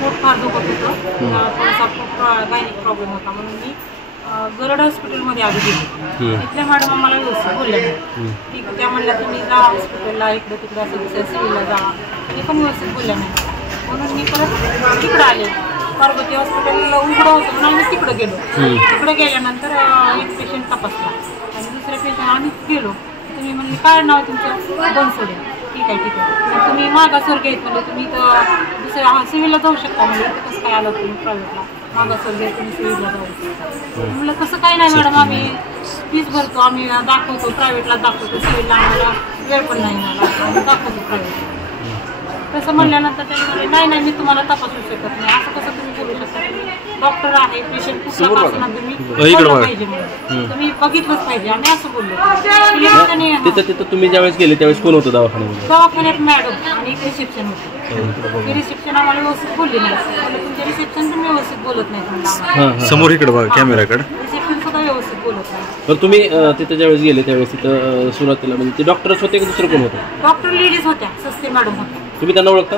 पोट फार दुखत होतं, थोडासा पोट गायनिक प्रॉब्लेम होता, म्हणून मी गरड हॉस्पिटलमध्ये आली गेली. तिथल्या मॅडम आम्हाला व्यवस्थित बोलल्या नाही. ठीक, त्या म्हणल्या तुम्ही जा हॉस्पिटलला, इकडे तिकडे असं दुसऱ्या सिव्हिलला जा, ते पण व्यवस्थित बोलल्या नाही. म्हणून मी परत तिकडं आले. पार्वती हॉस्पिटलला उघडं होतं म्हणून आम्ही तिकडं गेलो. तिकडे गेल्यानंतर एक पेशंट तपासला आणि दुसऱ्या पेशंट आम्ही गेलो. तुम्ही म्हणले काय नाव तुमचं? बनसोडे. ठीक आहे ठीक आहे, तुम्ही मागासवर्ग आहेत म्हणजे तुम्ही तर दुसऱ्या सिव्हिलला जाऊ शकता. म्हणजे इथं कसं काय आलं तुम्ही प्रायव्हेटला? मागासवर्ग आहे तुम्ही सिव्हिलला जाऊ शकता. म्हणलं तसं काय नाही मॅडम, आम्ही फीस भरतो, आम्ही दाखवतो, प्रायव्हेटला दाखवतो, सिव्हिलला आम्हाला वेळ पण नाही मला, आम्ही दाखवतो प्रायव्हेटला. तसं म्हणल्यानंतर त्यांनी नाही नाही मी तुम्हाला तपासू शकत नाही. असं कसं तुम्ही बोलू शकता? तुम्ही डॉक्टर आहे, पेशंट कुठला का असं तुम्ही पाहिजे, तुम्ही बघितलंच पाहिजे. आम्ही असं बोललो. तिथं तुम्ही ज्यावेळेस गेले त्यावेळेस कोण होतं दवाखान्यामध्ये? दवाखान्यात मॅडम आणि एक रिसेप्शन होतं. ती रिसेप्शन आम्हाला व्यवस्थित बोलली नाही. तुमच्या रिसेप्शन पण व्यवस्थित बोलत नाही तुम्हाला. समोर इकडे बघा कॅमेराकडे. रिसेप्शन सुद्धा व्यवस्थित बोलत नाही. तर तुम्ही तिथं ज्यावेळेस गेले त्यावेळेस तिथं सुरुवातीला म्हणजे ते डॉक्टरच होते की दुसरं कोण होतं? डॉक्टर लेडीज होत्या, सस्ते मॅडम होत्या. तुम्ही त्यांना ओळखता?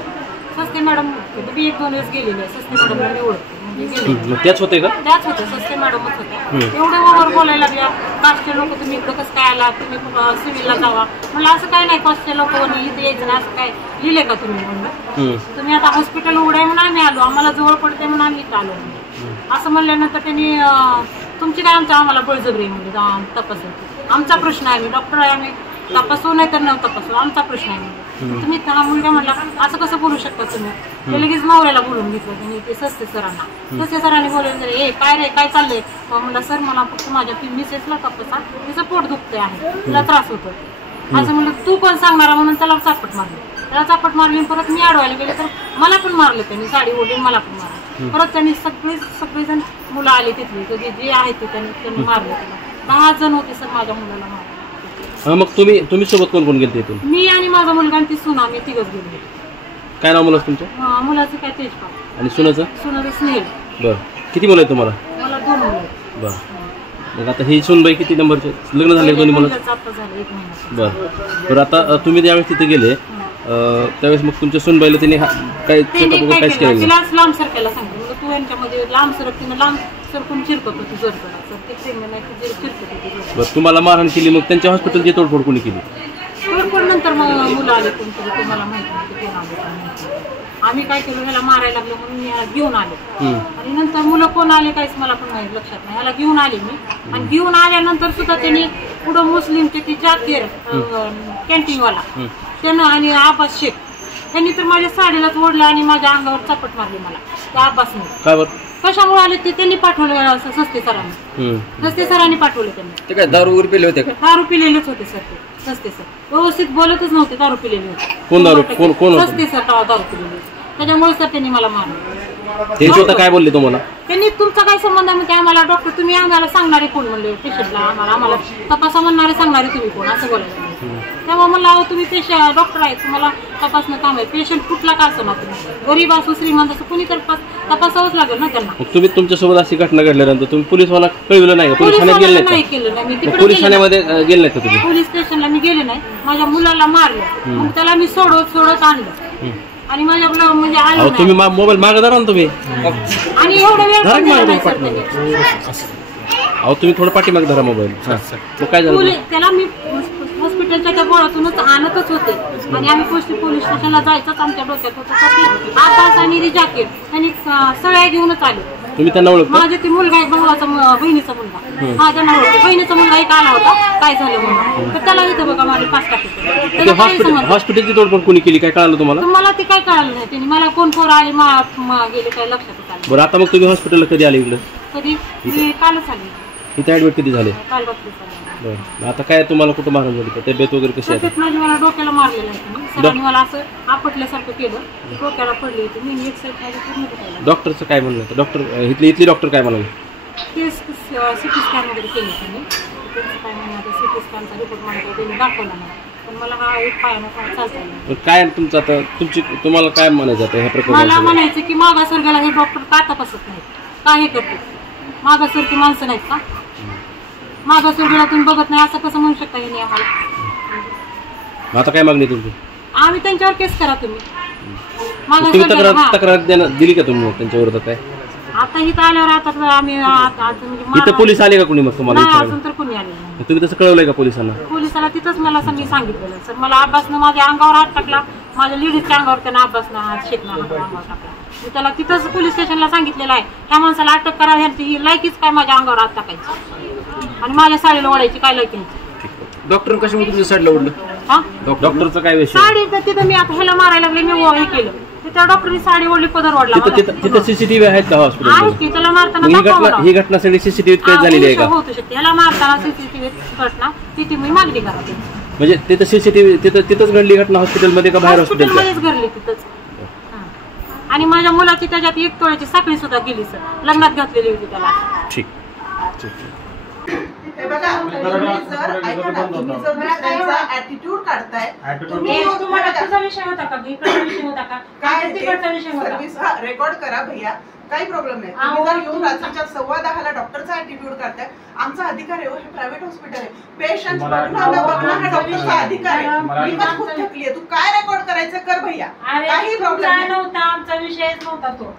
सस्ते मॅडम होते, मी 1-2 वेळेस गेलेले. सस्ते मॅडमला मी ओळखते, म्हणजे त्याच होते का? त्याच होत्या, सस्ते मॅडमच होत्या. एवढं ओव्हर बोलायला लागल्या, कास्टचे लोक तुम्ही इकडं कसं काय आला, तुम्ही सिव्हिलला जावा. म्हणलं असं काय नाही, कास्टचे लोक इथे यायचं नाही असं काय लिहिले का तुम्ही? म्हणलं तुम्ही आता हॉस्पिटल उघडाय म्हणून आम्ही आलो, आम्हाला जवळ पडते म्हणून आम्ही इथं आलो. असं म्हणल्यानंतर त्यांनी तुमची काय आम्हाला बळजबरी म्हणजे तपासायची. आमचा प्रश्न आहे, डॉक्टर आहे, आम्ही तपासू नाही तर न तपासू, आमचा प्रश्न आहे. तुम्ही हा मुलगा म्हणला असं कसं बोलू शकता तुम्ही? ते लगेच नवऱ्याला बोलून घेतलं त्यांनी, ते सस्ते सरांना. सस्ते सरांनी बोलवलं हे काय रे काय चाललंय? म्हणलं सर मला फक्त माझ्या मिसेसला तपासा, तिचं पोट दुखते आहे, तिला त्रास होतो. असं म्हणलं तू पण सांगणार म्हणून त्याला चापट मारली. त्याला चापट मारली, परत मी अडवायला गेले तर मला पण मारलं त्यांनी, साडी ओढून मला पण मारलं. परत त्यांनी सगळेजण मुलं आले तिथले जे आहेत ते त्यांनी मारलं. त्याला 10 जण होते सर माझ्या मुलाला मारलं. मग तुम्ही सोबत कोण कोण गेले तिथून? मी आणि माझा मुलगा आणि ती सुना, आम्ही तिघच गेलो. काय नाव मुलाचं तुमचं? मुलाचं काय तेजपाल आणि सुनाचं? सुनाचं स्नेहल. बरं, किती मुलं आहेत तुम्हाला? मला 2 मुलं आहेत. बरं, मग आता ही सुनबाई किती नंबरचे? लग्न झाले दोन्ही मुलं? आता झालं 1 महिना. बरं आता तुम्ही ज्यावेळेस तिथे गेले त्यावेळेस मग तुमच्या सुनबाईला तिने काहीच केलं? तिला लांब सरकायला सांगितलं, तू यांच्यामध्ये लांब सरक. तिनं लांब सरकून चिरकत होती जोरकडा. ते प्रेग्नंट नाही चिरकत होती. बरं, तुम्हाला मारहाण केली, मग त्यांच्या हॉस्पिटलची तोडफोड कोणी केली? तोडफोड नंतर मग मुलं आले कोणतरी, तुम्हाला माहिती नाही कोण आले. आम्ही काय केलं, ह्याला मारायला लागलो म्हणून मी ह्याला घेऊन आले. आणि नंतर मुलं कोण आले काहीच मला पण नाही लक्षात नाही. ह्याला घेऊन आले मी, आणि घेऊन आल्यानंतर सुद्धा त्यांनी पुढं मुस्लिमचे ती जाकीर कॅन्टीनवाला त्यानं आणि अब्बास शेख त्यांनी तर माझ्या साडीलाच ओढलं आणि माझ्या अंगावर चापट मारली मला. त्या अब्बासने काय बरं कशामुळे आले ते त्यांनी पाठवलं, सस्ते सरांनी. सस्ते सरांनी पाठवले त्यांनी. ते काय दारू वगैरे पिले होते का? दारू पिलेलेच होते सर ते सस्ते सर, व्यवस्थित बोलतच नव्हते, दारू पिलेले होते. कोण दारू? कोण? सस्ते सर दारू पिलेले, त्याच्यामुळे सर त्यांनी मला मारलं. ते स्वतः काय बोलले तुम्हाला? त्यांनी तुमचा काय संबंध म्हणजे आम्हाला डॉक्टर तुम्ही आम्हाला सांगणारे कोण म्हणले पेशंटला, आम्हाला तपासा म्हणणारे सांगणारे तुम्ही कोण असं बोलायचं. तेव्हा मला अहो तुम्ही पेशंट डॉक्टर आहे, तुम्हाला तपासणं काम आहे. पेशंट कुठला का असं ना, तुम्ही गरीब असो श्रीमंत असो कुणी तर तपासावंच लागेल ना त्यांना. तुम्ही तुमच्यासोबत अशी घटना घडल्यानंतर तुम्ही पोलिसवाला कळवलं नाही? पोलीस ठाण्यात गेले नाही केलं नाही मी. पोलीस ठाण्यामध्ये गेले नाही का तुम्ही? पोलीस स्टेशनला मी गेले नाही. माझ्या मुलाला मारलं, मग त्याला मी सोडत आणलं आणि माझ्या म्हणजे आलो. तुम्ही मोबाईल मागे धरा ना तुम्ही, आणि एवढं वेळ अहो तुम्ही थोडं पाठीमागे धरा मोबाईल. काय झालं त्याला? मी हॉस्पिटलच्या त्या गोळातूनच आणतच होते आणि आम्ही पोलीस स्टेशनला जायचंच आमच्या डोक्यात होतं. आब्बास आणि जाकीर त्यांनी सगळ्या घेऊनच आले. तुम्ही त्यांना ओळखता? माझे ते मुलगा आहे, भावाचा बहिणीचा मुलगा, हा त्यांना ओळखते. बहिणीचा मुलगा एक आला होता काय झालं म्हणून, तर त्याला इथं बघा माझे 5 टाके. हॉस्पिटलची तोडफोड कोणी केली काय कळालं तुम्हाला? मला ते काय कळालं नाही. त्यांनी मला कोण पोरं आले गेले काय लक्षात आलं. बरं, आता मग तुम्ही हॉस्पिटलला कधी आले इकडे? कधी? कालच आले. इथे ऍडमिट कधी झाले? काल डॉक्टर. बरं, आता काय तुम्हाला कुठं मारून झाली? तब्येत वगैरे कशी आहे? मला डोक्याला मारलेलं आहे, सरांनी मला असं आपटल्यासारखं केलं, डोक्याला पडली होती मी. एक साईड पूर्ण. डॉक्टरचं काय म्हणलं होतं? डॉक्टर इथली डॉक्टर काय म्हणाले? ते सिटी स्कॅन वगैरे केले त्यांनी. त्यांचं काय म्हणणं आता सिटी स्कॅनचा रिपोर्ट मागितला, त्यांनी दाखवला नाही. पण मला हा एक पायानं चालता. काय तुमचं आता तुम्हाला काय म्हणायचं आता ह्या प्रकारे? मला म्हणायचं की मागासवर्गाला हे डॉक्टर का तपासत नाहीत, का हे करतात? मागासवर्गीय माणसं नाहीत का? मागासवर्गीला तुम्ही बघत नाही असं कसं म्हणू शकता यांनी आम्हाला? आता काय मागणी तुमची? आम्ही त्यांच्यावर केस करा तुम्ही. माझ्या तुम्ही सर्जरी- हा. तक्रार दिली का तुम्ही मग त्यांच्या विरोधात काय? आता इथं आल्यावर आता आम्ही म्हणजे इथं मला- पोलीस आले का कोणी मग तुम्हाला नाही विचारायला? अजून तर कोणी आले नाही. तुम्ही तसं कळवलंय का पोलिसांना? पोलिसाला तिथंच मला मी सांगितलेलं सर मला अब्बासनं माझ्या अंगावर हात टाकला, माझ्या लेडीजच्या अंगावर त्यानं अब्बासनं हात शेकणार अंगावर टाकला. मी त्याला तिथंच पोलीस स्टेशनला सांगितलेलं आहे ह्या माणसाला अटक करा, ह्यांची ही लायकीच काय माझ्या अंगावर हात टाकायची आणि माझ्या साडीला ओढायची काय लायकी ह्याची. डॉक्टर कशामुळे तुमच्या साईडला ओढलं? हा डॉक्टरचा काय विषय? साडी तर तिथं मी आता ह्याला मारायला लागले मी हे केलं त्या डॉक्टरनी साडी ओढली पदर ओढला तिथं सीसीटीव्ही आहेत का आहे हॉस्पिटल? की त्याला मारताना दाखवा मला. ही घटना सगळी सीसीटीव्हीत काय झालेली आहे का? होऊ शकते ह्याला मारताना सीसीटीव्ही घटना ती मी मागणी करायची म्हणजे तिथं सीसीटीव्ही तिथंच घडली घटना हॉस्पिटलमध्ये का बाहेर हॉस्पिटलच्या? हॉस्पिटलमध्येच घडली तिथंच. हा. आणि माझ्या मुलाची त्याच्यात 1 तोळ्याची साखळी सुद्धा गेली सर लग्नात घातलेली होती त्याला. ठीक. हे बघा तुम्ही जर ऐका ना, तुम्ही जर दुसऱ्यांचा ऍटिट्यूड काढताय तुम्ही हे तुम्हाला तुझा विषय होता का इकडचा विषय होता का काय तिकडचा विषय होता सर्व्हिस रेकॉर्ड करा भैया, काही प्रॉब्लेम नाही. तुम्ही जर येऊन रात्रीच्या 10:15 डॉक्टरचा ऍटिट्यूड करताय, आमचा अधिकार आहे. हे प्रायव्हेट हॉस्पिटल आहे, पेशंट बघणं हा डॉक्टरचा अधिकार आहे. मी पण खूप थकली आहे. तू काय रेकॉर्ड करायचं कर भैया, काही प्रॉब्लेम नाही. नव्हता आमचा विषयच नव्हता तो.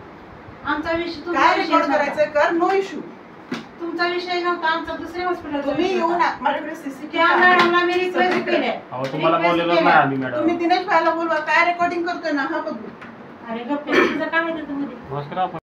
आमचा विषय काय रेकॉर्ड करायचं कर, नो इश्यू. तुमचा विषय नव्हता आमचा दुसऱ्या हॉस्पिटल तुम्ही येऊन माझ्याकडे सीसीटीव्ही त्या मॅडमला मी रिक्वेस्ट केली. तुम्हाला बोललेलं नाही आम्ही मॅडम. तुम्ही दिनेश भाईला बोलवा, काय रेकॉर्डिंग करतोय ना हा बघू. अरे गप्प तुझं काय आहे त्याच्यामध्ये? नमस्कार.